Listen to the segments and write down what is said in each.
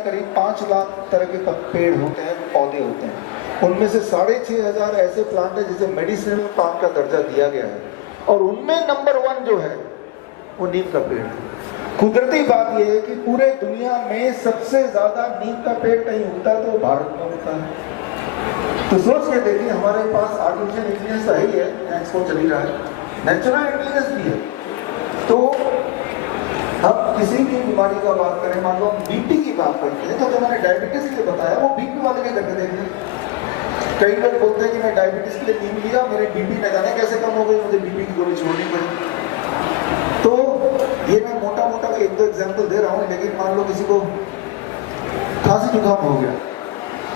करीब 5 लाख तरह के पेड़ होते हैं, पौधे होते हैं। उनमें से 6,500 ऐसे प्लांट है जिसे मेडिसिनल प्लांट का दर्जा दिया गया है, और उनमें नंबर 1 जो है वो नीम का पेड़ है। कुदरती बात यह है कि पूरे दुनिया में सबसे ज्यादा नीम का पेड़ कहीं उगता है तो वो भारत में होता है। तो सोच के देखिए, हमारे पास आर्टिफिशियल इंटेलिजेंस है ही है, एक्सपो चल ही रहा है, नेचुरल इंटेलिजेंस भी है। तो अब किसी भी बीमारी का बात करें, मान लो हम बीपी की बात करते हैं, तो जो मैंने डायबिटीज के लिए बताया वो बीपी वाले के करके देख लें। कई लोग बोलते हैं कि मैं डायबिटीज के लिए नीम लिया, मेरे बीपी न जाने कैसे कम हो गई, मुझे बीपी की गोली छोड़नी पड़ी। तो ये मैं मोटा मोटा 1-2 एग्जाम्पल दे रहा हूँ, लेकिन मान लो किसी को खांसी जुकाम हो गया,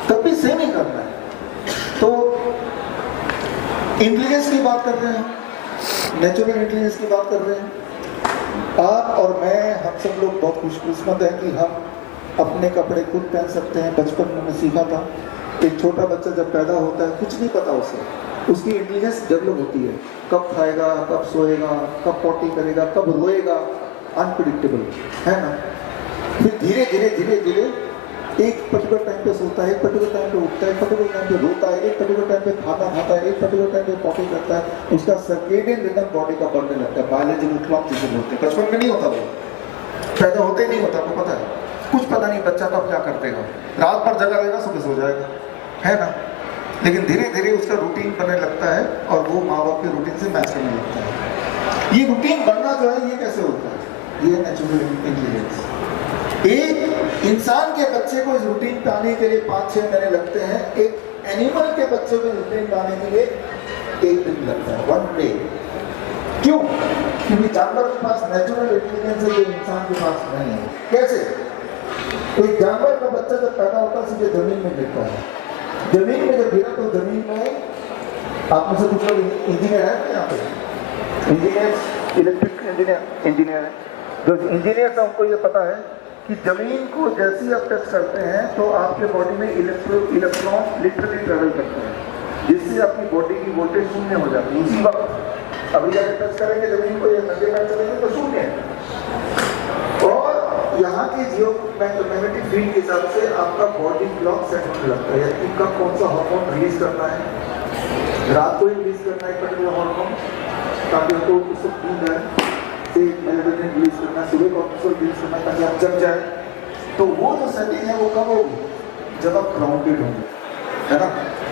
तब भी सेम ही करना है। तो इंटेलिजेंस की बात कर रहे हैं, नेचुरल इंटेलिजेंस की बात कर रहे हैं। आप और मैं, हम सब लोग बहुत खुशकिस्मत हैं कि हम अपने कपड़े खुद पहन सकते हैं। बचपन में मैं सीखा था, एक छोटा बच्चा जब पैदा होता है कुछ नहीं पता उसे, उसकी इंटेलिजेंस डेवलप होती है। कब खाएगा, कब सोएगा, कब पॉटी करेगा, कब रोएगा, अनप्रिडिक्टेबल है ना। फिर धीरे धीरे धीरे धीरे एक पर्टिकुलर टाइम पे सोता है, एक पर्टिकुलर टाइम पे उठता है, एक पर्टिकुलर टाइम पे रोता है, एक पर्टिकुलर टाइम पे खाना खाता है, एक पर्टिकुलर टाइम पे पॉटी करता है। उसका सर्केडियन रिदम बॉडी का बनने लगता है, बायोलॉजिकल क्लॉक जिसे बोलते हैं। बचपन में नहीं होता, वो पैदा होते ही नहीं होता, आपको पता है। कुछ पता नहीं बच्चा कब क्या कर देगा, रात भर जगा रहेगा, सुबह सो जाएगा, है ना। लेकिन धीरे धीरे उसका रूटीन बनने लगता है और वो माँ बाप के रूटीन से मैच करने लगता है। ये रूटीन बनना जो है, ये कैसे होता है, ये नेचुरल इंटेलिजेंस। एक इंसान के बच्चे को इस रूटीन पे आने के लिए 5-6 महीने लगते हैं, एक एनिमल के बच्चे को रूटीन पे आने के लिए 1 दिन लगता है, 1 डे। क्यों? क्योंकि जानवर के पास नेचुरल इंटेलिजेंस है जो इंसान के पास नहीं है। कैसे? एक जानवर का बच्चा जब पैदा होता है सीधे जमीन में गिरता है। जमीन में जब गिरा तो जमीन में, आप में से कुछ लोग इंजीनियर है यहाँ पे, इंजीनियर, इलेक्ट्रिक इंजीनियर है। जो इंजीनियर है उनको ये पता है कि जमीन को जैसे ही आप टच करते हैं तो आपके बॉडी में इलेक्ट्रॉन लिटरली ट्रेवल करते हैं, जिससे आपकी बॉडी की वोल्टेज शून्य हो जाती है उसी वक्त। अभी जब टच करेंगे जमीन को, ये नंगे पैर चलेंगे तो शून्य है। और यहाँ की जियोमैग्नेटिक फील्ड के हिसाब से आपका बॉडी क्लॉक सेट होने लगता है, यानी कब कौन सा हार्मोन रिलीज करना है। रात को ही रिलीज करना है पर्टिकुलर हार्मोन, ताकि तो उसको नींद आए, मेलेटोनिन रिलीज करना, सुबह कॉर्टिसोल रिलीज करना, ताकि आप जग जाए। तो वो जो सेटिंग है वो कब होगी, जब आप ग्राउंडेड होंगे, है ना,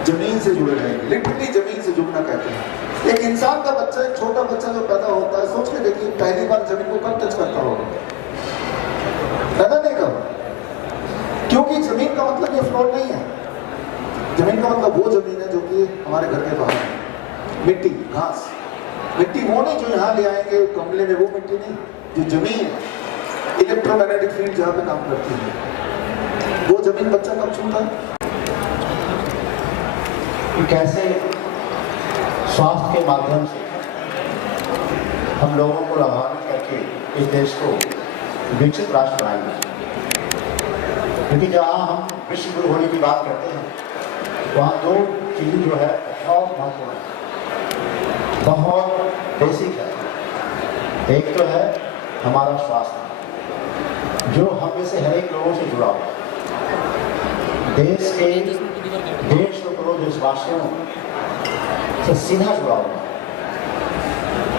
जमीन से जुड़े रहेंगे। लिटरली जमीन से जुड़ना कहते हैं। एक इंसान का बच्चा, एक छोटा बच्चा जो पैदा होता है, सोच के देखिए पहली बार जमीन को कब टच करता होगा, पैदा नहीं कब। क्योंकि जमीन का मतलब ये फ्लोर नहीं है, जमीन का मतलब वो जमीन है जो कि हमारे घर के बाहर है। मिट्टी, घास, मिट्टी वो नहीं जो यहाँ ले आएंगे गमले में, वो मिट्टी नहीं, जो जमीन है, इलेक्ट्रोमैग्नेटिक फील्ड जहाँ पे काम करती है, वो जमीन बच्चा कब छूता है। कैसे स्वास्थ्य के माध्यम से हम लोगों को लाभान्वित करके इस देश को विकसित राष्ट्र बनाएंगे। क्योंकि जहाँ हम विश्व गुरु होने की बात करते हैं, वहाँ 2 चीज़ें जो है बहुत महत्वपूर्ण है, बहुत बेसिक है। एक तो है हमारा स्वास्थ्य, जो हम में से हर एक लोगों से जुड़ा हुआ, देश के 150 करोड़ देशवासियों से सीधा जुड़ा हुआ।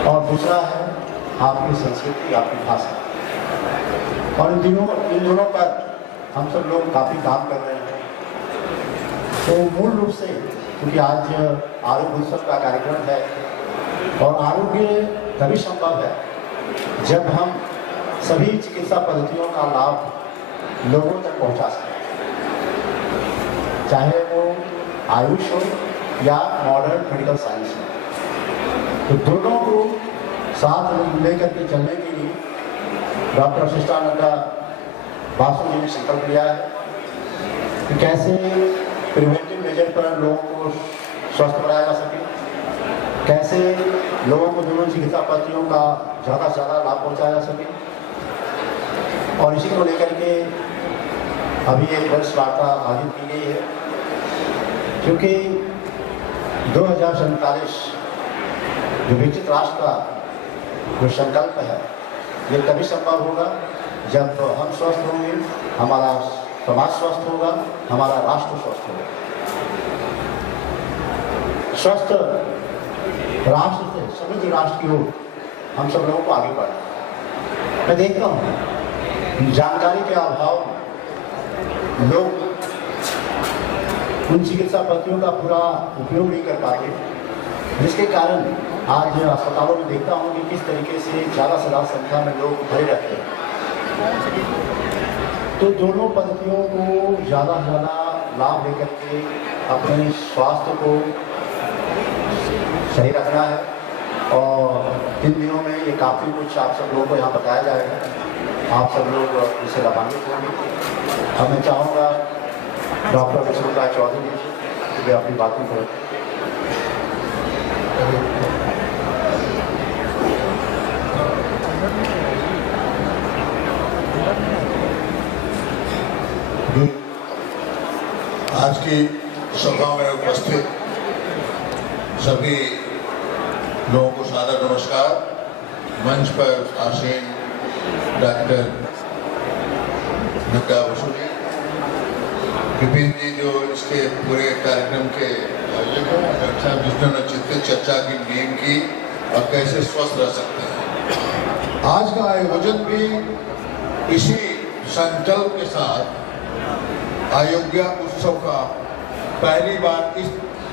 और दूसरा है आपकी संस्कृति, आपकी भाषा। और इन दिनों पर हम सब लोग काफ़ी काम कर रहे हैं। तो मूल रूप से क्योंकि आज आरोग्य उत्सव का कार्यक्रम है, और आरोग्य तभी संभव है जब हम सभी चिकित्सा पद्धतियों का लाभ लोगों तक पहुंचा सकें, चाहे वो आयुष हो या मॉडर्न मेडिकल साइंस हो। तो दोनों को साथ लेकर के चलने के लिए डॉक्टर शिष्टानंदा बासु जी ने संकल्प लिया है कि कैसे प्रिवेंटिव मेजर पर लोगों को स्वस्थ बनाया जा सके, कैसे लोगों को दोनों चिकित्सा पद्धतियों का ज़्यादा से ज़्यादा लाभ पहुँचाया जा सके। और इसी को लेकर के अभी एक वर्ष वार्ता आयोजित की गई है, क्योंकि 2047 जो विकसित राष्ट्र का जो संकल्प है, ये तभी संभव होगा जब हम स्वस्थ होंगे, हमारा समाज स्वस्थ होगा, हमारा राष्ट्र स्वस्थ होगा। स्वस्थ राष्ट्र से समृद्ध राष्ट्र की ओर हम सब लोगों को आगे बढ़ना है। मैं देखता हूँ जानकारी के अभाव में लोग उन चिकित्सा पद्धतियों का पूरा उपयोग नहीं कर पाते, जिसके कारण आज अस्पतालों में देखता हूँ कि किस तरीके से ज़्यादा से ज़्यादा संख्या में लोग भरे रहते हैं। तो दोनों पद्धतियों को ज़्यादा से ज़्यादा लाभ लेकर के अपने स्वास्थ्य को सही रखना है। और इन दिनों में ये काफ़ी कुछ आप सब लोगों को यहाँ बताया जाएगा, आप सब लोग इससे लाभान्वित होंगे। अब मैं चाहूँगा डॉक्टर विष्णु राय चौधरी जी वे अपनी बातों को आज की सभा में उपस्थित सभी लोगों को सादर नमस्कार। मंच पर आसीन डॉक्टर नड्डा बसु जी, विपिन जी जो इसके पूरे कार्यक्रम के आयोजक हैं, डॉक्टर साहब जिन्होंने चित्रित चर्चा की नींव की और कैसे स्वस्थ रह सकते हैं। आज का आयोजन भी इसी संकल्प के साथ अयोध्या उत्सव का पहली बार इस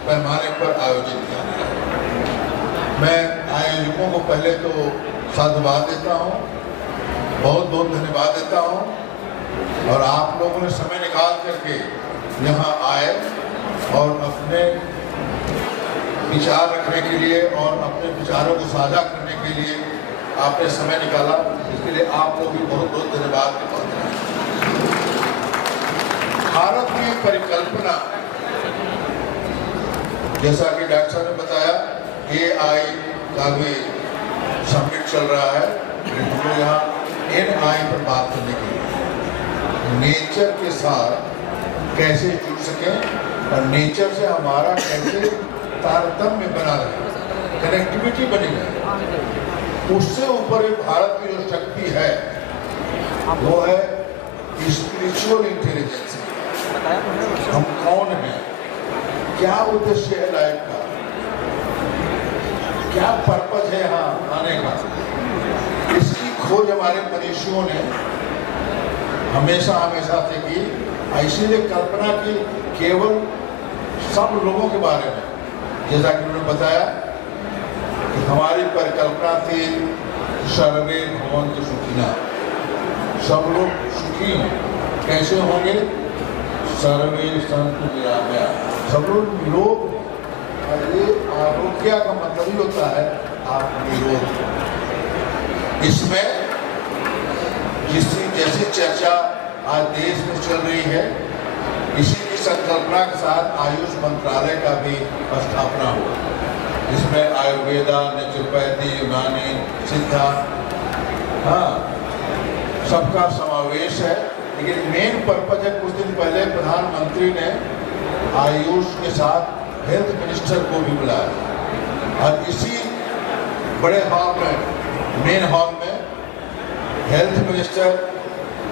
पैमाने पर आयोजित किया गया है। मैं आयोजकों को पहले तो साधुवाद देता हूँ, बहुत बहुत धन्यवाद देता हूँ। और आप लोगों ने समय निकाल करके यहाँ आए और अपने विचार रखने के लिए और अपने विचारों को साझा करने के लिए आपने समय निकाला, इसके लिए आप लोग भी बहुत बहुत धन्यवाद के पात्र हैं। भारत की परिकल्पना, जैसा कि डॉक्टर साहब ने बताया, AI का भी समिट चल रहा है। हम लोग यहाँ NI पर बात करने के लिए नेचर के साथ कैसे जुड़ सकें और नेचर से हमारा कैसे तारतम्य बना रहे, कनेक्टिविटी बनी रहे। उससे ऊपर भारत की जो शक्ति है वो है स्पिरिचुअल इंटेलिजेंस। हम कौन हैं, क्या उद्देश्य है लाइफ का, क्या पर्पज है यहाँ आने का, इसकी खोज हमारे मनीषियों ने हमेशा से की। इसीलिए कल्पना की केवल सब लोगों के बारे में, जैसा कि उन्होंने बताया कि हमारी परिकल्पना थी सर्वे भवन्तु सुखिनः, सब लोग सुखी कैसे होंगे, सर्वे सन्तु निरामयाः, सब लोग निरोग। आरोग्य का मतलब ही होता है आप निरोग। इसमें जैसी चर्चा आज देश में चल रही है, इसी की संकल्पना के साथ आयुष मंत्रालय का भी स्थापना हुआ, जिसमें आयुर्वेदा, नेचुरोपैथी, यूनानी, सिद्धा, सबका समावेश है। लेकिन मेन पर्पज है, कुछ दिन पहले प्रधानमंत्री ने आयुष के साथ हेल्थ मिनिस्टर को भी बुलाया और इसी बड़े हॉल में, मेन हॉल में, health minister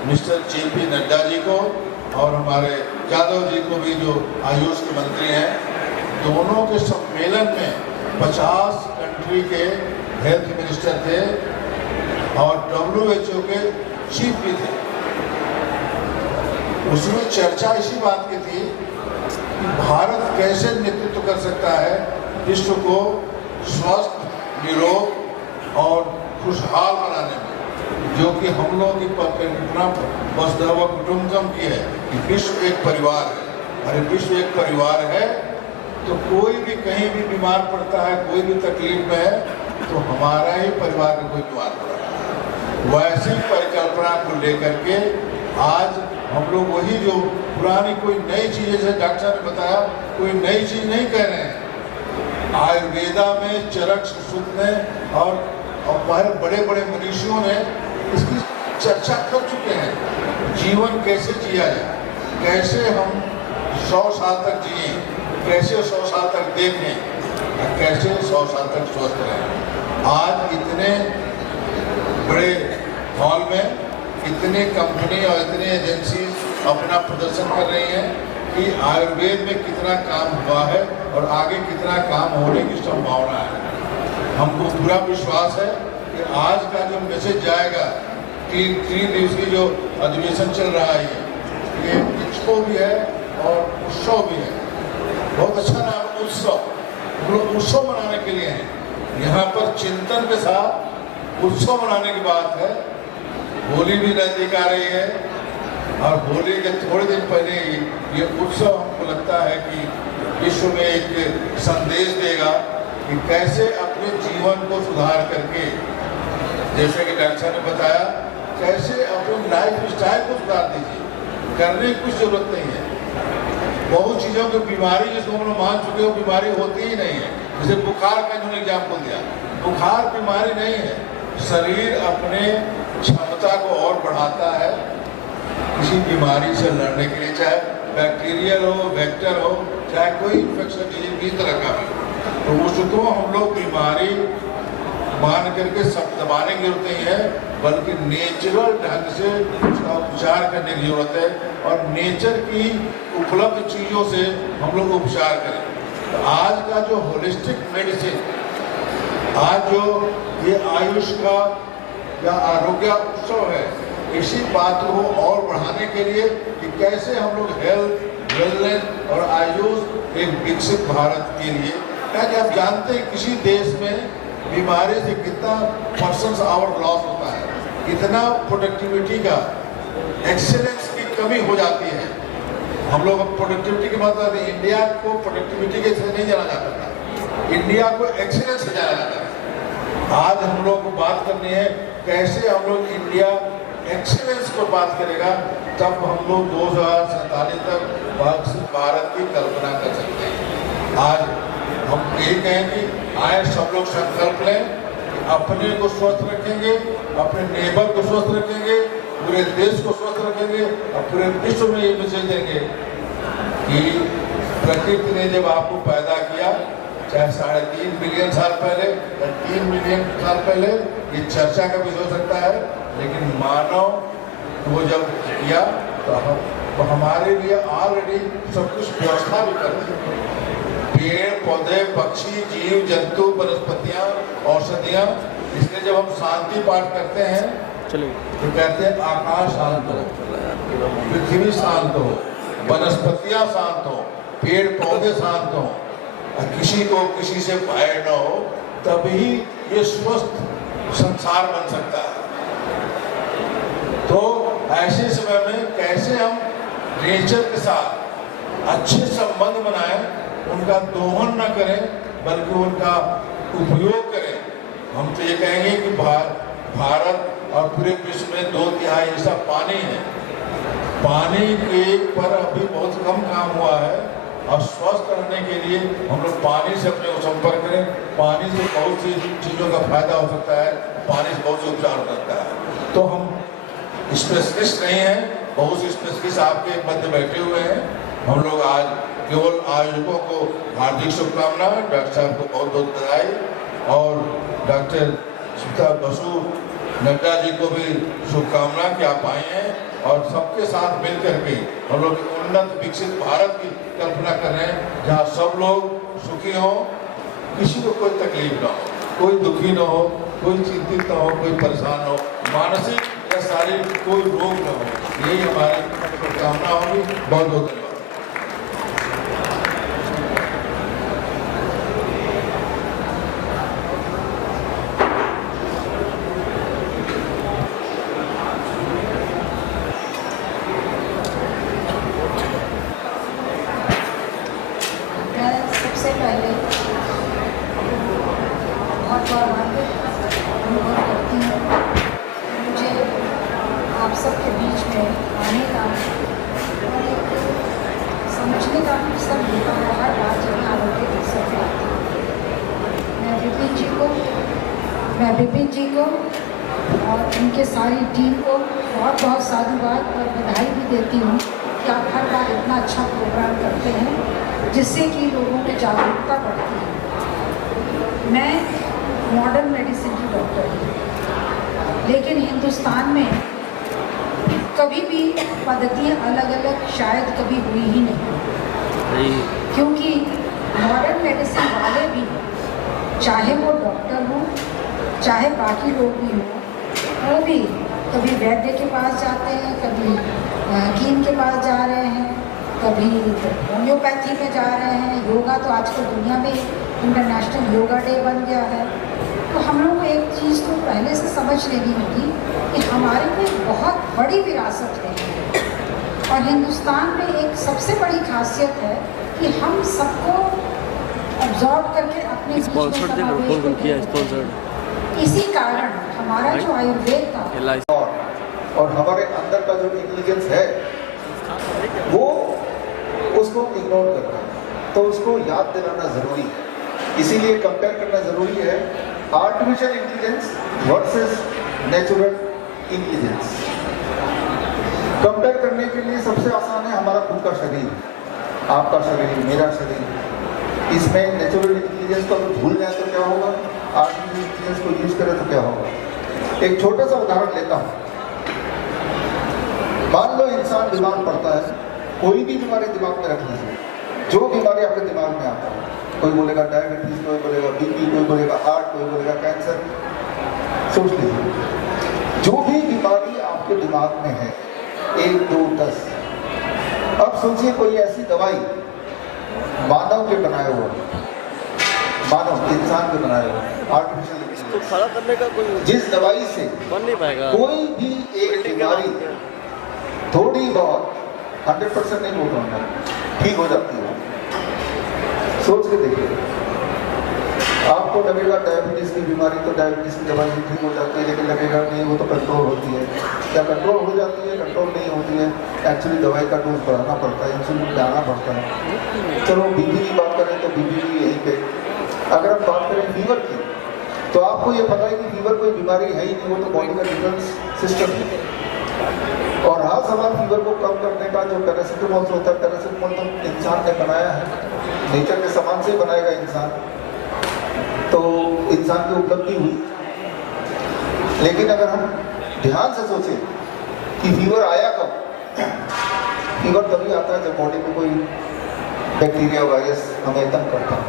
mister JP Nadda ji को और हमारे यादव जी को भी जो आयुष के मंत्री हैं, दोनों के सम्मेलन में 50 कंट्री के हेल्थ मिनिस्टर थे और WHO के चीफ भी थे। उसमें चर्चा इसी बात की थी कि भारत कैसे नेतृत्व कर सकता है विश्व को स्वस्थ, निरोग और खुशहाल बनाने में, जो कि हम लोगों की परिकल्पना वसुधैव कुटुम्बकम की है कि विश्व एक परिवार है। अरे विश्व एक परिवार है तो कोई भी कहीं भी बीमार पड़ता है, कोई भी तकलीफ में है, तो हमारा ही परिवार में कोई बीमार पड़ रहा है। वैसी परिकल्पना को लेकर के आज हम लोग वही जो पुरानी कोई नई चीज़, जैसे डॉक्टर साहब ने बताया, कोई नई चीज़ नहीं कह रहे हैं। आयुर्वेदा में चरक सुश्रुत ने और बड़े बड़े मनीषियों ने इसकी चर्चा कर चुके हैं। जीवन कैसे जिया जाए, कैसे हम 100 साल तक जिए, कैसे 100 साल तक देखें और कैसे 100 साल तक स्वस्थ रहें। आज इतने बड़े हॉल में इतनी कंपनी और इतनी एजेंसी अपना प्रदर्शन कर रही हैं कि आयुर्वेद में कितना काम हुआ है और आगे कितना काम होने की संभावना है। हमको पूरा विश्वास है कि आज का जो मैसेज जाएगा, तीन दिवसीय जो अधिवेशन चल रहा है, ये एक्सपो भी है और उत्सव भी है। बहुत अच्छा नाम उत्सव, हम लोग उत्सव मनाने के लिए हैं। यहाँ पर चिंतन के साथ उत्सव मनाने की बात है। होली भी नजदीक आ रही है और होली के थोड़े दिन पहले ही ये उत्सव हमको लगता है कि विश्व में एक संदेश देगा कि कैसे अपने जीवन को सुधार करके, जैसे कि डॉक्टर साहब ने बताया, कैसे अपने लाइफ स्टाइल को सुधार दीजिए। करने की कुछ जरूरत नहीं है। बहुत चीज़ों की बीमारी जिसको हम लोग मान चुके हो, बीमारी होती ही नहीं है। जैसे बुखार का इन्होंने एग्जाम्पल दिया, बुखार बीमारी नहीं है। शरीर अपने क्षमता को और बढ़ाता है किसी बीमारी से लड़ने के लिए, चाहे बैक्टीरियल हो, वेक्टर हो, चाहे कोई इन्फेक्शन डिजीज किसी तरह का हो। तो उसको हम लोग बीमारी मान करके सब दबाने की जरूरत नहीं है, बल्कि नेचुरल ढंग से उसका उपचार करने की जरूरत है और नेचर की उपलब्ध चीज़ों से हम लोग उपचार करें। तो आज का जो होलिस्टिक मेडिसिन, आज जो ये आयुष का या आरोग्य उत्सव है, इसी बात को और बढ़ाने के लिए कि कैसे हम लोग हेल्थ, वेलनेस और आयुष एक विकसित भारत के लिए, क्या आप जानते हैं किसी देश में बीमारी से कितना पर्सन्स आवर लॉस होता है, कितना प्रोडक्टिविटी का, एक्सेलेंस की कमी हो जाती है। हम लोग प्रोडक्टिविटी की बात करते हैं, इंडिया को प्रोडक्टिविटी के से नहीं जाना जाता था, इंडिया को एक्सेलेंस से जाना जाता है। आज हम लोग को बात करनी है कैसे हम लोग इंडिया एक्सीलेंस पर बात करेगा, तब हम लोग 2047 तक भारत की कल्पना कर सकते हैं। आज हम यही कहें कि आए सब लोग संकल्प लें, अपने को स्वस्थ रखेंगे, अपने नेबर को स्वस्थ रखेंगे, पूरे देश को स्वस्थ रखेंगे और पूरे विश्व में ये मैसेज देंगे कि प्रकृति ने जब आपको पैदा किया, चाहे 3.5 बिलियन साल पहले या 3 बिलियन साल पहले, ये चर्चा का विषय हो सकता है, लेकिन मानव वो जब किया तो हमारे लिए ऑलरेडी सब कुछ व्यवस्था भी कर दी। पेड़ पौधे, पक्षी, जीव जंतु, वनस्पतियाँ, औषधियाँ, इसलिए जब हम शांति पाठ करते हैं तो कहते हैं आकाश शांत हो, पृथ्वी शांत हो, वनस्पतियाँ शांत हो, पेड़ पौधे शांत हो, किसी को किसी से भय न हो, तभी ये स्वस्थ संसार बन सकता है। तो ऐसे समय में कैसे हम नेचर के साथ अच्छे संबंध बनाएं, उनका दोहन न करें बल्कि उनका उपयोग करें। हम तो ये कहेंगे कि भारत और पूरे विश्व में 2/3 हिस्सा पानी है। पानी के पर अभी बहुत कम काम हुआ है और स्वस्थ रहने के लिए हम लोग पानी से अपने संपर्क करें। पानी से बहुत सी चीज़ों का फायदा हो सकता है, पानी से बहुत से उपचार हो सकता है। तो हम स्पेशलिस्ट नहीं हैं, बहुत से स्पेशलिस्ट आपके मध्य बैठे हुए हैं। हम लोग आज केवल आयोजकों को हार्दिक शुभकामना, डॉक्टर साहब को बहुत बहुत बधाई और डॉक्टर सुता बसु नड्डा जी को भी शुभकामना कि आप आए हैं और सबके साथ मिलकर के हम लोग उन्नत विकसित भारत की कल्पना कर रहे हैं, जहाँ सब लोग सुखी हों, किसी को कोई तकलीफ ना हो, कोई दुखी ना हो, कोई चिंतित ना हो, कोई परेशान हो, मानसिक या शारीरिक कोई रोग ना हो। यही हमारी शुभकामना होगी। बहुत बहुत धन्यवाद। सबसे पहले बहुत अनुभव करती हूँ, मुझे आप सबके बीच में आने का और एक समझने का अवसर मिला है। हर बात जब आरोग्य की सब मैं विपिन जी को और उनके सारी टीम को बहुत बहुत साधुवाद और बधाई भी देती हूँ कि आप हर बार इतना अच्छा प्रोग्राम करते हैं जिससे कि लोगों में जागरूकता बढ़ती है। मैं मॉडर्न मेडिसिन की डॉक्टर हूँ, लेकिन हिंदुस्तान में कभी भी पद्धतियाँ अलग अलग शायद कभी हुई ही नहीं, क्योंकि मॉडर्न मेडिसिन वाले भी, चाहे वो डॉक्टर हों चाहे बाकी लोग भी हों, वो भी कभी वैद्य के पास जाते हैं, कभी हकीम के पास जा रहे हैं, कभी होम्योपैथी में जा रहे हैं। योगा तो आजकल दुनिया में इंटरनेशनल योगा डे बन गया है। तो हम लोग को एक चीज़ तो पहले से समझ लेनी होगी कि हमारे में बहुत बड़ी विरासत है, और हिंदुस्तान में एक सबसे बड़ी खासियत है कि हम सबको अब्जॉर्ब करके अपने बीच में समावेश किया। इसी कारण हमारा जो आयुर्वेद का और हमारे अंदर का जो इंटेलिजेंस है वो उसको इग्नोर करता है, तो उसको याद दिलाना जरूरी है। इसीलिए कंपेयर करना जरूरी है artificial intelligence versus natural intelligence. Compare करने के लिए सबसे आसान है हमारा खुद का शरीर, आपका शरीर, मेरा शरीर। इसमें नेचुरल इंटेलिजेंस को अगर भूल जाए तो क्या होगा, आर्टिफिशियल इंटेलिजेंस को यूज करें तो क्या होगा। एक छोटा सा उदाहरण लेता हूँ। मान लो इंसान बीमार पड़ता है, कोई भी बीमारी दिमाग में रख लीजिए, जो बीमारी आपके दिमाग में आता है, कोई बोलेगा डायबिटीज, कोई बोलेगा बीपी, कोई बोलेगा हार्ट, कोई बोलेगा कैंसर। सोच लीजिए जो भी बीमारी आपके दिमाग में है, 1, 2, 10। अब सोचिए कोई ऐसी दवाई मानव के बनाए हुआ, मानव इंसान के बनाए हुआ आर्टिफिशियल, तो खड़ा करने का कोई जिस दवाई से बन नहीं पाएगा। कोई भी एक बीमारी थोड़ी बहुत 100% नहीं बोल रहा हूँ, ठीक हो जाती है। सोच के देखिए, आपको लगेगा डायबिटीज की बीमारी तो डायबिटीज की दवाई ठीक हो जाती है, लेकिन लगेगा नहीं वो तो कंट्रोल होती है। क्या कंट्रोल हो जाती है? कंट्रोल नहीं होती है। एक्चुअली दवाई का डोज बढ़ाना पड़ता है, इंसुलिन डालना पड़ता है। चलो बीपी की बात करें तो बीपी भी यहीं पे। अगर हम बात करें फीवर की, तो आपको ये पता है कि फीवर कोई बीमारी है ही नहीं, वो तो बॉडी का डिफेंस सिस्टम है। और हाँ, सवाल फीवर को कम करने का जो पैरासिटामोल होता है, पैरासिटामोल तो इंसान ने बनाया है, नेचर के सामान से ही बनाएगा इंसान, तो इंसान की उपलब्धि हुई। लेकिन अगर हम ध्यान से सोचें कि फीवर आया कब, फीवर तभी आता है जब बॉडी में कोई बैक्टीरिया वायरस हमें तंग करता है।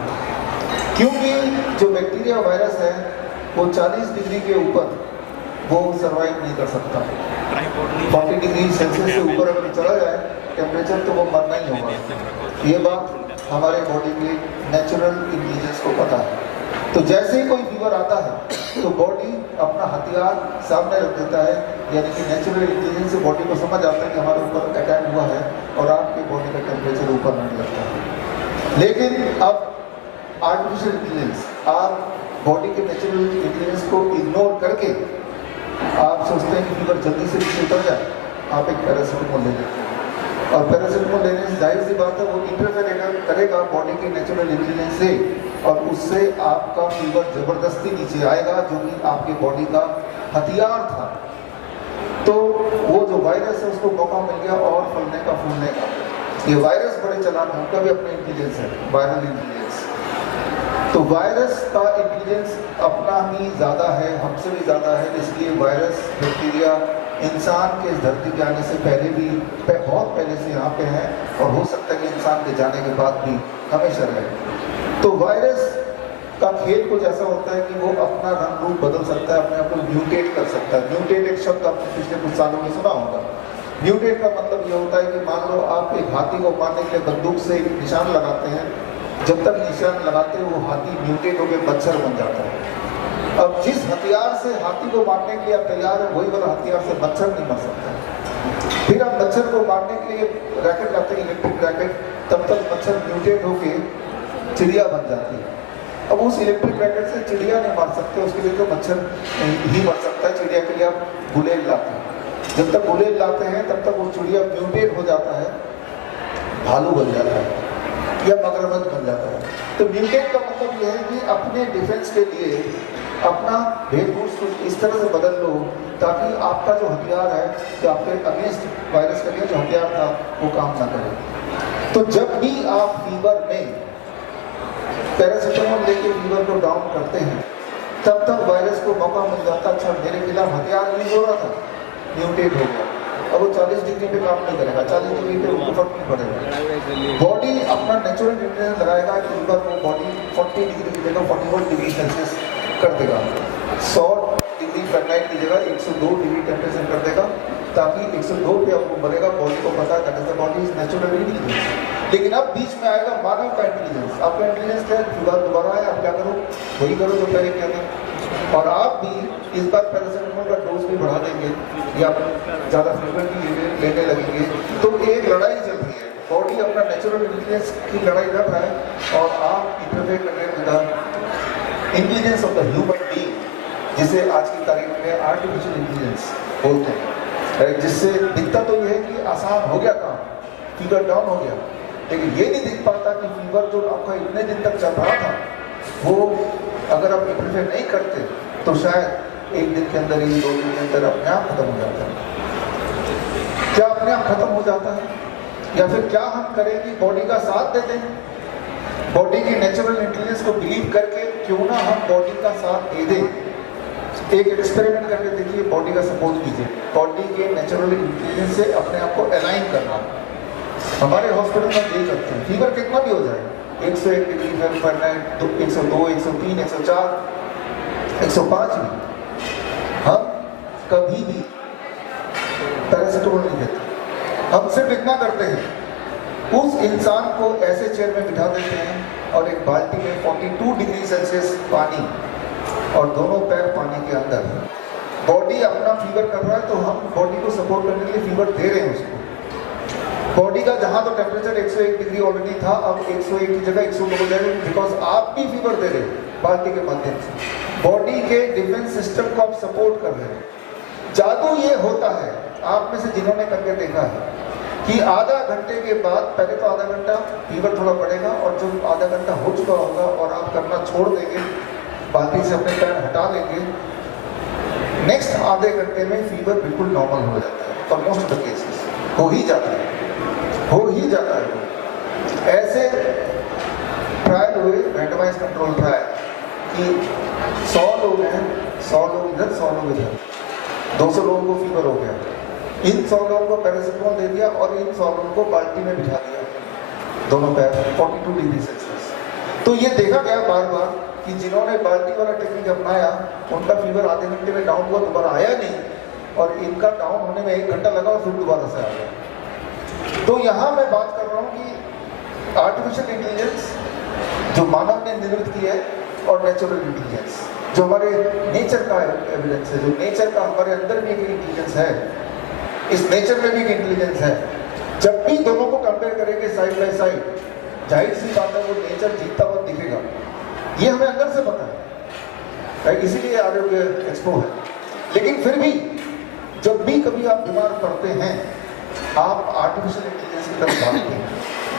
क्योंकि जो बैक्टीरिया वायरस है वो 40 डिग्री के ऊपर वो सर्वाइव नहीं कर सकता। 40 डिग्री सेल्सियस से ऊपर अगर चला जाए टेम्परेचर तो वो मरना ही होगा। ये बात हमारे बॉडी के नेचुरल इंटेलिजेंस को पता है। तो जैसे ही कोई फीवर आता है तो बॉडी अपना हथियार सामने रख देता है, यानी कि नेचुरल इंटेलिजेंस से बॉडी को समझ आता है कि हमारे ऊपर अटैक हुआ है और आपके बॉडी का टेम्परेचर ऊपर आने लगता है। लेकिन अब आर्टिफिशियल इंटेलिजेंस, आप बॉडी के नेचुरल इंटेलिजेंस को इग्नोर करके आप सोचते हैं कि फीवर जल्दी से नीचे उतर जाए, आप एक पैरासिटामोल ले लेते हैं। और पैरासिटामोल लेने से जाहिर सी बात है वो इंटरफेयर करेगा बॉडी के नेचुरल इंटेलिजेंस से, और उससे आपका फीवर जबरदस्ती नीचे आएगा, जो कि आपके बॉडी का हथियार था। तो वो जो वायरस है उसको मौका मिल गया और फैलने का, फूलने का। ये वायरस बड़े चालाक हैं, उनका भी अपना इंटेलिजेंस है, वायरल इंटेलिजेंस। तो वायरस का इंटेलिजेंस अपना ही ज़्यादा है, हमसे भी ज़्यादा है। इसलिए वायरस, बैक्टीरिया इंसान के इस धरती के आने से पहले भी, बहुत पहले से यहाँ पे हैं, और हो सकता है कि इंसान के जाने के बाद भी हमेशा रहे। तो वायरस का खेल कुछ ऐसा होता है कि वो अपना रंग रूप बदल सकता है, अपने आप को म्यूटेट कर सकता है। म्यूटेट एक शब्द आपने पिछले कुछ सालों में सुना होगा। म्यूटेट का मतलब ये होता है कि मान लो आप एक हाथी को मारने के लिए बंदूक से एक निशान लगाते हैं, जब तक निशान लगाते हैं वो हाथी म्यूटेट होकर मच्छर बन जाता है। अब जिस हथियार से हाथी को मारने के लिए आप तैयार है, वही वाला हथियार से मच्छर नहीं मर सकता। फिर आप मच्छर को मारने के लिए रैकेट लाते हैं, इलेक्ट्रिक रैकेट, तब तक मच्छर म्यूटेट होके चिड़िया बन जाती है। अब उस इलेक्ट्रिक रैकेट से चिड़िया नहीं मार सकते, उसके लिए तो मच्छर ही मर सकता है। चिड़िया के लिए आप गुलेल लाते हैं, जब तक गुलेल लाते हैं तब तक वो चिड़िया म्यूटेट हो जाता है, भालू बन जाता है या मगरमच्छ बन जाता है। तो म्यूटेट का मतलब यह है कि अपने डिफेंस के लिए अपना वेशभूष कुछ इस तरह से बदल लो ताकि आपका जो हथियार है, जो आपके अगेंस्ट वायरस के लिए जो हथियार था, वो काम ना करे। तो जब भी आप फीवर में पैरासिटामोल लेके फीवर को डाउन करते हैं, तब तक वायरस को मौका मिल जाता, अच्छा मेरे खिलाफ हथियार यूज हो रहा था, म्यूटेट हो गया। और वो 40 डिग्री पे काम नहीं करेगा, 40 डिग्री पे उनको फर्क नहीं पड़ेगा। बॉडी अपना नेचुरल टेम्परेचर लगाएगा कि एक बार वो बॉडी 40 डिग्री की जगह 41 डिग्री सेल्सियस कर देगा, 100 डिग्री फ़ारेनहाइट की जगह 102 डिग्री टेम्परेचर कर देगा, ताकि 102 पे आपको बढ़ेगा। बॉडी को पता है that is the body is naturally intelligence. लेकिन अब बीच में आएगा मानव का इंटेलिजेंस। आपका इंटेलिजेंस क्या है? फीवर दोबारा है, आप क्या करो? वही करो जो पहले किया था। और आप भी इस बार पैरासिटामोल का डोज भी बढ़ा देंगे या ज़्यादा फ्रीक्वेंटली लेने लगेंगे, तो एक लड़ाई चल रही है। बॉडी अपना नेचुरल इंटेलिजेंस की लड़ाई लड़ रहा है और आप इंटरफेयर कर रहे हैं with the intelligence of the human being, जिसे आज की तारीख में आर्टिफिशियल इंटेलिजेंस बोलते हैं। जिससे दिखता तो ये है कि आसान हो गया काम, फीवर डाउन हो गया, लेकिन ये नहीं दिख पाता कि फीवर जो आपका इतने दिन तक चल रहा था, वो अगर आप इंटरफेयर नहीं करते तो शायद एक दिन के अंदर ही 2 दिन के अंदर अपने आप खत्म हो जाता है। क्या अपने आप खत्म हो जाता है, या फिर क्या हम करें कि बॉडी का साथ देते हैं? बॉडी की नेचुरल इंटेलिजेंस को बिलीव करके क्यों ना हम बॉडी का साथ दे दें। एक एक्सपेरिमेंट करके देखिए, बॉडी का सपोर्ट कीजिए, बॉडी के नेचुरल इंटेलिजेंस से अपने आप को अलाइन करना। हमारे हॉस्पिटल में यही करते हैं, फीवर कितना भी हो जाए, 101 डिग्री फ़ारेनहाइट, 102, 103, 104, 105 भी, हम कभी भी पैरासिटामोल नहीं देते। हम सिर्फ इतना करते हैं, उस इंसान को ऐसे चेयर में बिठा देते हैं और एक बाल्टी में 42 डिग्री सेल्सियस पानी और दोनों पैर पानी के अंदर। बॉडी अपना फीवर कर रहा है तो हम बॉडी को सपोर्ट करने के लिए फीवर दे रहे हैं उसको। बॉडी का जहाँ तो टेम्परेचर 101 डिग्री ऑलरेडी था, अब 101 की जगह 102 हो जाएगा, बिकॉज आप भी फीवर दे रहे हैं बाल्टी के माध्यम से। बॉडी के डिफेंस सिस्टम को आप सपोर्ट कर रहे हैं। जादू ये होता है, आप में से जिन्होंने करके देखा है कि आधा घंटे के बाद, पहले तो आधा घंटा फीवर थोड़ा बढ़ेगा और जब आधा घंटा हो चुका होगा और आप करना छोड़ देंगे, बाल्टी से अपने पैर हटा लेंगे, नेक्स्ट आधे घंटे में फीवर बिल्कुल नॉर्मल हो जाता है। For most of the cases हो ही जाता है। ऐसे ट्रायल हुए, रैंडमाइज कंट्रोल ट्रायल, कि 100 लोग हैं, 100 लोग इधर, 100 लोग इधर, 200 लोगों को फीवर हो गया। इन 100 लोगों को पैरासिटामोल दे दिया और इन 100 लोगों को बाल्टी में बिठा दिया, दोनों पैर 42 डिग्री सेल्सियस। तो ये देखा गया बार बार कि जिन्होंने बाल्टी वाला टेक्निक अपनाया, उनका फीवर आधे घंटे में डाउन हुआ, दोबारा आया नहीं, और इनका डाउन होने में 1 घंटा लगा और फिर दोबारा से आ गया। तो यहाँ मैं बात कर रहा हूँ कि आर्टिफिशियल इंटेलिजेंस जो मानव ने निर्मित की है और नेचुरल इंटेलिजेंस जो हमारे नेचर का एविडेंस है, जो नेचर का हमारे अंदर भी एक इंटेलिजेंस है, इस नेचर में भी एक इंटेलिजेंस है। जब भी दोनों को कंपेयर करेंगे साइड बाय साइड, जाहिर सी बात है वो नेचर जीतता हुआ दिखेगा। ये हमें अंदर से पता है, इसीलिए आरोग्य एक्सपो है। लेकिन फिर भी जब भी कभी आप बीमार पड़ते हैं, आप आर्टिफिशियल इंटेलिजेंस की तरफ भागते हैं,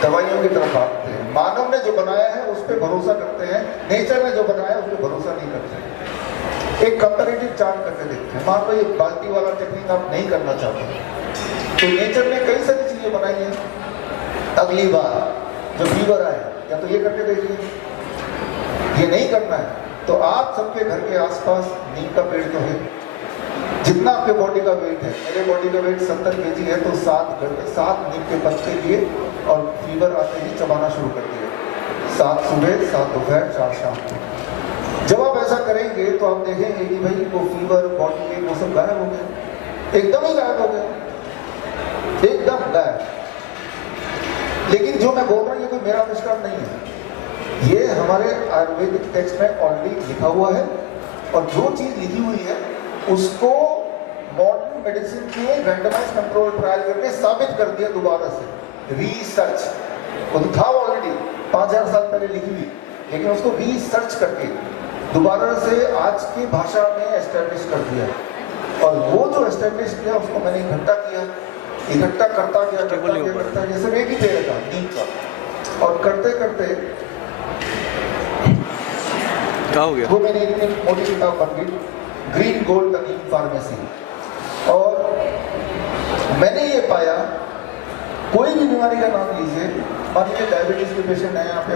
दवाइयों की तरफ भागते हैं। मानव ने जो बनाया है उस पर भरोसा करते हैं, नेचर ने जो बनाया है उस पर भरोसा नहीं करते। एक कंपैरेटिव चार्ट करके देखते हैं। मान लो ये बाल्टी वाला टेक्निक आप नहीं करना चाहते, तो नेचर ने कई सारी चीजें बनाई हैं। अगली बार जब फीवर आए, या तो ये करके देखिए, ये नहीं करना है तो आप सबके घर के आसपास नीम का पेड़ तो है, जितना आपके बॉडी का वेट है, मेरे बॉडी का वेट 70 kg है, तो 7 नीम के पत्ते लिए और फीवर आते ही चबाना शुरू कर दिए, 7 सुबह, 7 दोपहर, 4 शाम को। जब आप ऐसा करेंगे तो आप देखेंगे कि भाई वो फीवर, बॉडी के वो सब गायब हो गए, एकदम ही गायब हो गए, एकदम गायब। लेकिन जो मैं बोल रहा हूँ ये कोई मेरा आविष्कार नहीं है, ये हमारे आयुर्वेदिक टेक्स्ट में ऑलरेडी लिखा हुआ है, और जो चीज़ लिखी हुई है उसको मॉडर्न मेडिसिन के रैंडमाइज कंट्रोल ट्रायल करके साबित कर दिया दोबारा से। रिसर्च वो तो था ऑलरेडी 5000 साल पहले लिखी हुई, लेकिन उसको रिसर्च करके दोबारा से आज की भाषा में एस्टेब्लिश कर दिया। और वो जो एस्टेब्लिश किया उसको मैंने इकट्ठा किया, इकट्ठा करता गया, जैसे एक ही पेड़ था नीम का, और करते करते क्या हो गया, वो मेरी इतनी मोटी किताब बन गई, green gold the Neem pharmacy. और मैंने ये पाया, कोई भी बीमारी का नाम लीजिए, मान लीजिए डायबिटीज के पेशेंट हैं यहाँ पे,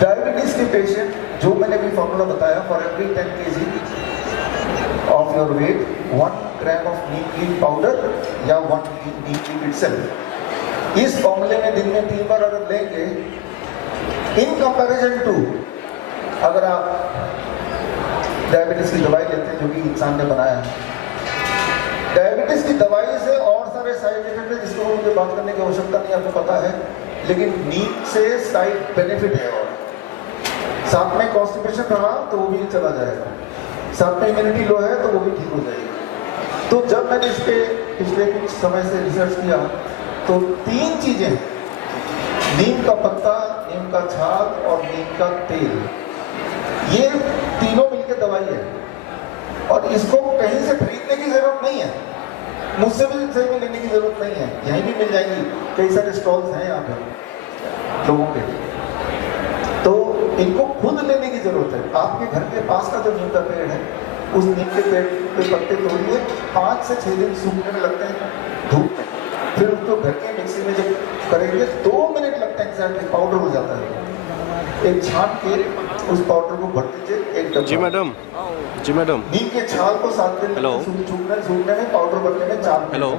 डायबिटीज के पेशेंट, जो मैंने भी फॉर्मूला बताया, for every 10 kg of your weight 1 gram of Neem leaf powder या 1 नीम लीफ इटसेल्फ। इस फॉर्मूले में दिन में 3 बार अगर लेंगे, इन कंपैरिजन टू अगर आप डायबिटीज की दवाई लेते हैं जो कि इंसान ने बनाया है, डायबिटीज की दवाई से और सारे साइड इफेक्ट है जिसको मुझे बात करने की आवश्यकता नहीं, आपको पता है, लेकिन नीम से साइड बेनिफिट है और साथ में कॉन्स्टिपेशन रहा तो वो भी चला जाएगा, साथ में इम्यूनिटी लो है तो वो भी ठीक हो जाएगी। तो जब मैंने इस पे पिछले कुछ समय से रिसर्च किया तो 3 चीजें, नीम का पत्ता, नीम का छाल और नीम का तेल, ये तीनों मिलकर दवाई है और इसको कहीं से खरीदने की जरूरत नहीं है, मुझसे भी सही में लेने की जरूरत नहीं है, यहीं भी मिल जाएगी। कई सारे स्टॉल्स हैं यहाँ पे लोगों के, तो इनको खुद लेने की जरूरत है। आपके घर के पास का जो नीम का पेड़ है, उस नीम के पेड़ पे पत्ते तोड़िए, 5 से 6 दिन सूखने में लगते हैं धूप में, फिर उसको घर के मिक्सी में जब करेंगे 2 मिनट लगते हैं एग्जैक्टली, पाउडर हो जाता है। एक छान के उस पाउडर को भर दीजिए, एक डब्बा। जी मैडम, जी मैडम। नीम के छाल को 7 दिन सूखने में, पाउडर बनने में 4 हेलो,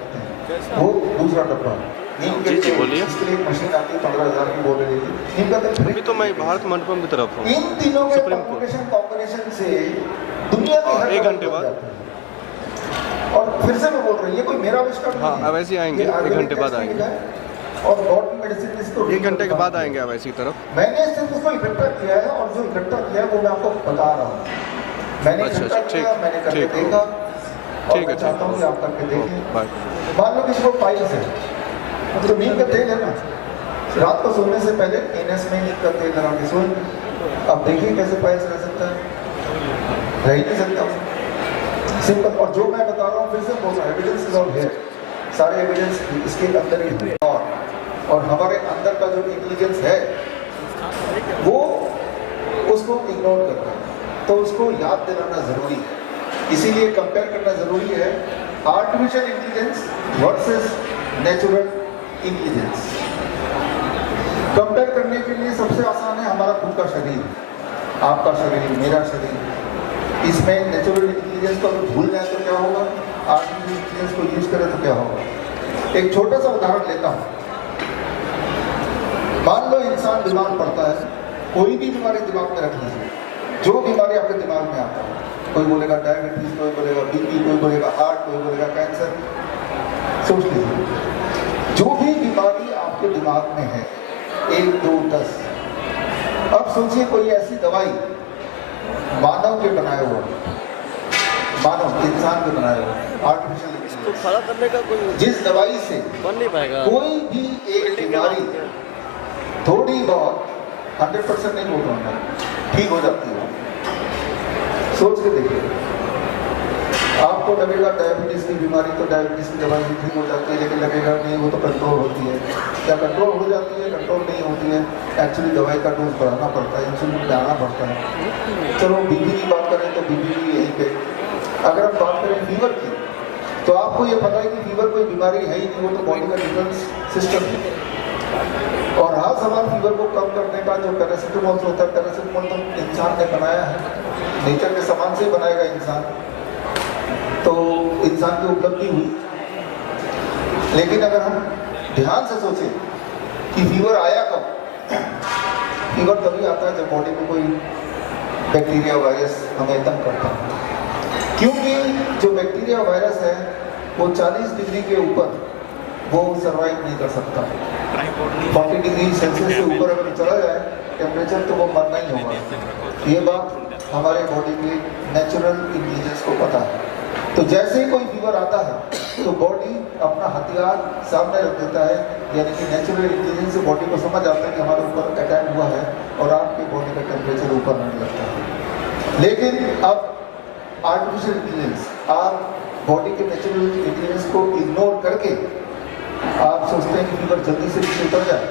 वो दूसरा डब्बा। नीम के जी बोलिए। इसके लिए एक मशीन आती है 15,000 की, बोल रही थी। नीम का तेल अभी तो मैं भारत मंडपम की तरफ हूँ। इन तीनों के सुप्रीम कोर्ट। कॉम्बिनेशन से दुनिया की हर 1 दवाई घंटे बन बाद। जाती है। और फिर से मैं बोल रही हूँ, ये कोई मेरा आविष्कार नहीं हाँ, है। अब ऐसे ही आएंगे, ये 1 आयुर्वेदिक घंटे बाद टेस्ट में आएंगे। लिखा है और मॉडर्न मेडिसिन इसको 1 घंटे के बाद आएंगे अब ऐसी तरफ। मैंने सिर्फ उसको इकट्ठा किया है और जो इकट्ठा किया है वो मैं आपको बता रहा हूँ। मैंने अच्छा, इकट्ठा ठीक, किया, मैंने करके ठीक। देखा और ठीक है, मैं चाहता हूँ कि आप करके देखें। बाय। मान लो किसी को पाइल्स है, तो नीम का तेल है ना, रात को सोने से पहले एनएस में नीम का तेल लगा के सोए। अब देखिए कैसे पाइल्स रह सकता है, रह ही नहीं सकता, सिंपल। और जो मैं बता रहा हूँ फिर से बोल रहा हूँ, एविडेंस इज ऑल हियर, सारे एविडेंस इसके अंदर ही है। और हमारे अंदर का जो इंटेलिजेंस है वो उसको इग्नोर करता है, तो उसको याद दिलाना जरूरी है। इसीलिए कंपेयर करना जरूरी है artificial intelligence versus natural intelligence. Compare करने के लिए सबसे आसान है हमारा खुद का शरीर, आपका शरीर, मेरा शरीर। इसमें नेचुरल इंटेलिजेंस को अगर भूल जाए तो क्या होगा, आर्टिफिशियल इंटेलिजेंस को यूज करें तो क्या होगा। एक छोटा सा उदाहरण लेता हूँ। मान लो इंसान बीमार पड़ता है, कोई भी बीमारी दिमाग में रख लीजिए, जो बीमारी आपके दिमाग में आता है, कोई बोलेगा डायबिटीज, कोई बोलेगा बीपी, कोई बोलेगा हार्ट, कोई बोलेगा कैंसर, सोच लीजिए जो भी बीमारी आपके दिमाग में है, 1, 2, 10। अब सोचिए कोई ऐसी दवाई मानव के बनाए हुआ, मानव इंसान के बनाए हुआ आर्टिफिशियल, खड़ा करने का कोई जिस दवाई से बन नहीं पाएगा। कोई भी एक बीमारी थोड़ी बहुत 100% नहीं बोल रहा मैं, ठीक हो जाती है। सोच के देखिए, आपको लगेगा डायबिटीज की बीमारी तो डायबिटीज की दवाई ठीक हो जाती है, लेकिन लगेगा नहीं वो तो कंट्रोल होती है। क्या कंट्रोल हो जाती है? कंट्रोल नहीं होती है, एक्चुअली दवाई का डोज बढ़ाना पड़ता है, इंसुलिन डालना पड़ता है। चलो बीपी की बात करें तो बीपी भी यहीं पे। अगर हम बात करें फीवर की, तो आपको ये पता है कि फीवर कोई बीमारी है ही नहीं, वो तो बॉडी का डिफेंस सिस्टम है। और हाँ, सवाल फीवर को कम करने का जो पैरासिटामोल होता है, पैरासिटामोल तो इंसान ने बनाया है, नेचर के सामान से ही बनाएगा इंसान, तो इंसान की उपलब्धि हुई। लेकिन अगर हम ध्यान से सोचें कि फीवर आया कब, फीवर तभी आता है जब बॉडी में कोई बैक्टीरिया वायरस हमें तंग करता है। क्योंकि जो बैक्टीरिया वायरस है वो 40 डिग्री के ऊपर वो सर्वाइव नहीं कर सकता। 40 डिग्री सेल्सियस से ऊपर अगर चला जाए टेम्परेचर तो वो मरना ही होगा। ये बात हमारे बॉडी के नेचुरल इंटेलिजेंस को पता है। तो जैसे ही कोई फीवर आता है तो बॉडी अपना हथियार सामने रख देता है, यानी कि नेचुरल इंटेलिजेंस से बॉडी को समझ आता है कि हमारे ऊपर अटैक हुआ है और आपकी बॉडी का टेम्परेचर ऊपर आने लगता है। लेकिन अब आर्टिफिशियल इंटेलिजेंस, आप बॉडी के नेचुरल इंटेलिजेंस को इग्नोर करके आप सोचते हैं कि फीवर जल्दी से नीचे उतर जाए,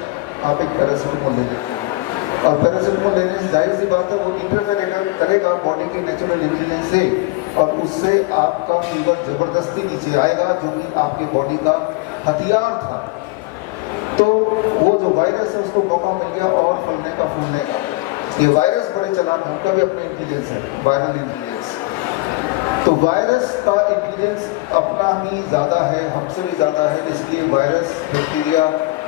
आप एक पैरासिटामोल ले लेते हैं। और पैरासिटामोल लेने से जाहिर सी बात है वो इंटरफेयर करेगा बॉडी के नेचुरल इंटेलिजेंस से, और उससे आपका फीवर जबरदस्ती नीचे आएगा, जो कि आपके बॉडी का हथियार था। तो वो जो वायरस है उसको मौका मिल गया और फैलने का, फूलने का। ये वायरस बड़े चालाक हैं, उनका भी अपना इंटेलिजेंस है, वायरल इंटेलिजेंस। तो वायरस का इंटेलिजेंस अपना ही ज़्यादा है, हमसे भी ज़्यादा है, इसलिए वायरस बैक्टीरिया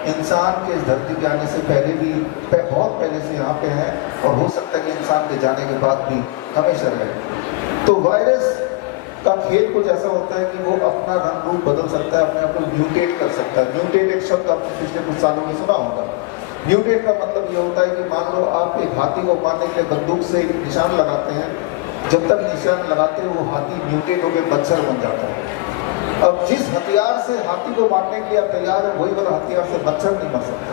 इंसान के इस धरती के आने से पहले भी बहुत पहले से यहाँ पे हैं और हो सकता है कि इंसान के जाने के बाद भी हमेशा रहे। तो वायरस का खेल कुछ ऐसा होता है कि वो अपना रंग रूप बदल सकता है, अपने आप को म्यूटेट कर सकता है। म्यूटेट एक शब्द आपने पिछले कुछ सालों में सुना होगा। म्यूटेट का मतलब ये होता है कि मान लो आप एक हाथी को मारने के लिए बंदूक से एक निशान लगाते हैं, जब तक निशान लगाते हैं वो हाथी म्यूटेट होकर मच्छर बन जाता है। अब जिस हथियार से हाथी को मारने के लिए आप तैयार है, वही वाला हथियार से मच्छर नहीं मर सकता।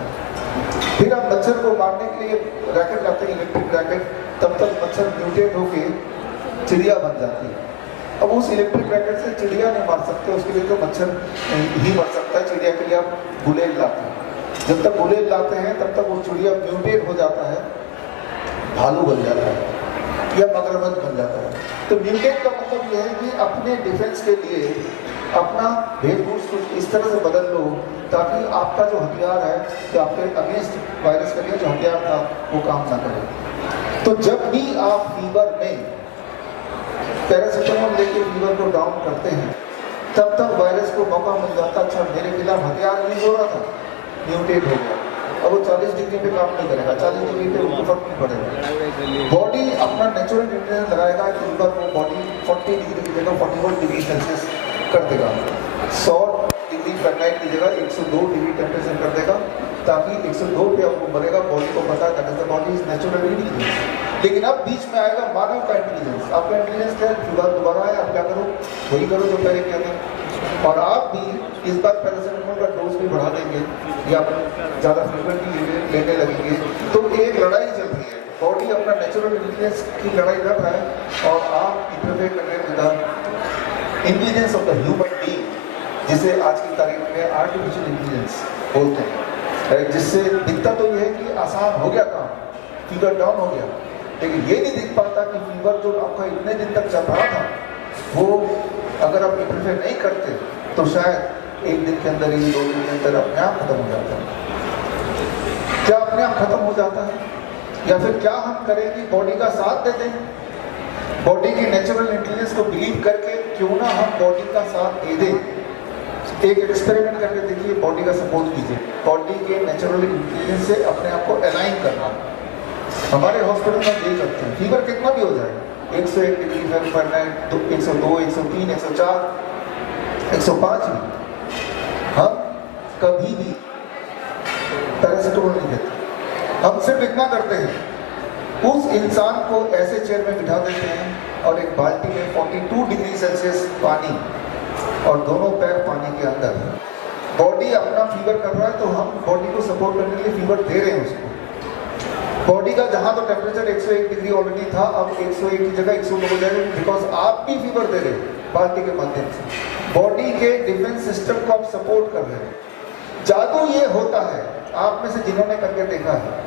फिर आप मच्छर को मारने के लिए रैकेट लाते हैं, इलेक्ट्रिक रैकेट, तब तक मच्छर म्यूटेट होकर चिड़िया बन जाती है। अब उस इलेक्ट्रिक रैकेट से चिड़िया नहीं मार सकते, उसके लिए तो मच्छर ही मर सकता है। चिड़िया के लिए आप गुलेल लाते हैं, जब तक गुलेल लाते हैं तब तक वो चिड़िया म्यूटेट हो जाता है, भालू बन जाता है या मगरमच्छ बन जाता है। तो म्यूटेट का मतलब यह है कि अपने डिफेंस के लिए अपना वेशभूष कुछ इस तरह से बदल लो ताकि आपका जो हथियार है, जो आपके अगेंस्ट वायरस के लिए जो हथियार था वो काम ना करे। तो जब भी आप फीवर में पैरासिटामोल लेके फीवर को डाउन करते हैं, तब तक वायरस को मौका मिल जाता, अच्छा मेरे खिलाफ हथियार यूज हो रहा था, म्यूटेट हो गया, अब वो 40 डिग्री पे काम नहीं करेगा, 40 डिग्री पे उनको फर्क नहीं पड़ेगा। बॉडी अपना नेचुरल इंटेलिजेंस लगाएगा कि एक बार वो बॉडी 40 डिग्री की जगह 41 डिग्री सेल्सियस कर देगा, 100 डिग्री फ़ारेनहाइट की जगह 102 डिग्री टेम्परेचर कर देगा, ताकि 102 पे आपको बढ़ेगा। बॉडी को पता है that body is natural intelligence. लेकिन अब बीच में आएगा मानव का इंटेलिजेंस। आपका इंटेलिजेंस क्या है? फीवर दोबारा है, आप क्या करो, वही करो जो पहले किया था। और आप भी इस बार पैरासिटामोल का डोज भी बढ़ा देंगे या ज़्यादा फ्रिक्वेंटली लेने लगेंगे, तो एक लड़ाई चल रही है। बॉडी अपना नेचुरल इंटेलिजेंस की लड़ाई लड़ रहा है और आप इंटरफेयर कर रहे हैं intelligence of the human being, जिसे आज की तारीख में आर्टिफिशियल इंटेलिजेंस बोलते हैं। जिससे दिखता तो ये है कि आसान हो गया काम, फीवर डाउन हो गया, लेकिन ये नहीं दिख पाता कि फीवर जो आपका इतने दिन तक चल रहा था, वो अगर आप इंटरफेयर नहीं करते तो शायद एक दिन के अंदर ही 2 दिन के अंदर अपने आप खत्म हो जाता है। क्या अपने आप खत्म हो जाता है, या फिर क्या हम करें कि बॉडी का साथ देते हैं? बॉडी की नेचुरल इंटेलिजेंस को बिलीव करके क्यों ना हम बॉडी का साथ दे दें। एक एक्सपेरिमेंट करके देखिए, बॉडी का सपोर्ट कीजिए, बॉडी के नेचुरल इंटेलिजेंस से अपने आप को अलाइन करना। हमारे हॉस्पिटल में यही करते हैं, फीवर कितना भी हो जाए, 101 डिग्री फ़ारेनहाइट, 102, 103, 104, 105 भी, हम कभी भी पैरासिटामोल नहीं देते। हम सिर्फ इतना करते हैं, उस इंसान को ऐसे चेयर में बिठा देते हैं और एक बाल्टी में 42 डिग्री सेल्सियस पानी और दोनों पैर पानी के अंदर। बॉडी अपना फीवर कर रहा है तो हम बॉडी को सपोर्ट करने के लिए फीवर दे रहे हैं उसको। बॉडी का जहाँ तो टेम्परेचर 101 डिग्री ऑलरेडी था, अब 101 की जगह 102 हो जाएगा, बिकॉज आप भी फीवर दे रहे हैं बाल्टी के माध्यम से। बॉडी के डिफेंस सिस्टम को आप सपोर्ट कर रहे हैं। जादू ये होता है, आप में से जिन्होंने करके देखा है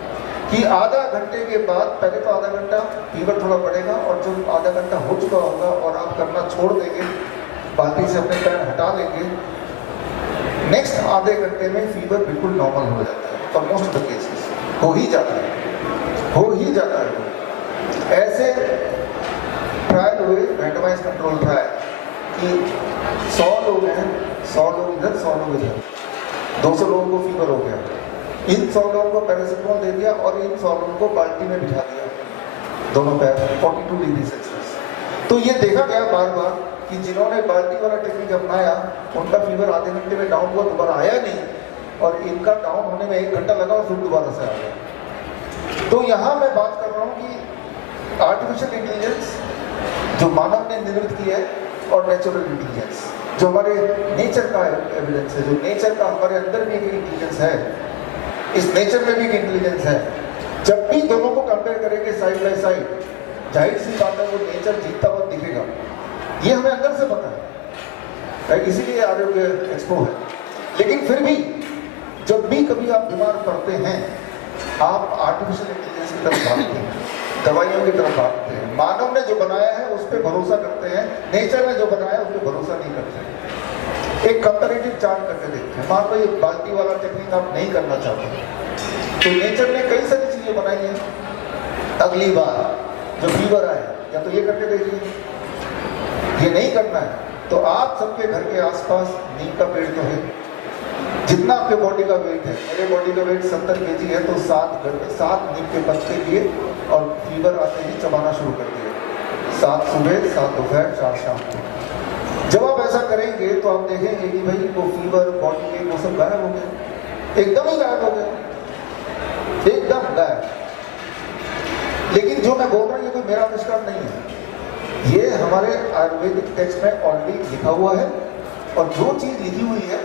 कि आधा घंटे के बाद, पहले तो आधा घंटा फीवर थोड़ा बढ़ेगा और जब आधा घंटा हो चुका होगा और आप करना छोड़ देंगे, बाल्टी से अपने पैर हटा लेंगे, नेक्स्ट आधे घंटे में फीवर बिल्कुल नॉर्मल हो जाता है। For most of the cases हो ही जाता है। ऐसे ट्रायल हुए, रैंडमाइज कंट्रोल ट्रायल, कि 100 लोग हैं, 100 लोग इधर, 100 लोग इधर, 200 लोगों को फीवर हो गया। इन 100 लोगों को पैरासिटामोल दे दिया और इन 100 लोगों को बाल्टी में बिठा दिया, दोनों पैर 42 डिग्री सेल्सियस। तो ये देखा गया बार बार कि जिन्होंने बाल्टी वाला टेक्निक अपनाया उनका फीवर आधे घंटे में डाउन हुआ, दोबारा आया नहीं, और इनका डाउन होने में 1 घंटा लगा और फिर दोबारा से आ गया। तो यहाँ मैं बात कर रहा हूँ कि आर्टिफिशियल इंटेलिजेंस जो मानव ने निर्मित की है और नेचुरल इंटेलिजेंस जो हमारे नेचर का एविडेंस है, जो नेचर का हमारे अंदर भी एक इंटेलिजेंस है, इस नेचर में भी एक इंटेलिजेंस है। जब भी दोनों को कंपेयर करेंगे साइड बाय साइड, जाहिर सी बात है वो नेचर जीतता हुआ दिखेगा। ये हमें अंदर से पता है, इसीलिए आरोग्य एक्सपो है। लेकिन फिर भी जब भी कभी आप बीमार पड़ते हैं, आप आर्टिफिशियल इंटेलिजेंस की तरफ भागते हैं, दवाइयों की तरफ भागते हैं। मानव ने जो बनाया है उस पर भरोसा करते हैं, नेचर ने जो बनाया है उस पर भरोसा नहीं करते। एक कंपैरेटिव चार्ट करके देखते हैं। मान लो ये बाल्टी वाला टेक्निक आप नहीं करना चाहते, तो नेचर ने कई सारी चीजें बनाई हैं। अगली बार जो फीवर आए, या तो ये करके देखिए, ये नहीं करना है तो आप सबके घर के आसपास नीम का पेड़ तो है, जितना आपके बॉडी का वेट है, मेरे बॉडी का वेट 70 kg है, तो 7 नीम के पत्ते लिए और फीवर आते ही चबाना शुरू कर दिए, 7 सुबह 7 दोपहर 4 शाम। जब आप ऐसा करेंगे तो आप देखेंगे कि भाई वो फीवर बॉडी के वो सब गायब हो गए, एकदम ही गायब हो गए, एकदम गायब। लेकिन जो मैं बोल रहा हूँ ये कोई मेरा आविष्कार नहीं है, ये हमारे आयुर्वेदिक टेक्स्ट में ऑलरेडी लिखा हुआ है, और जो चीज लिखी हुई है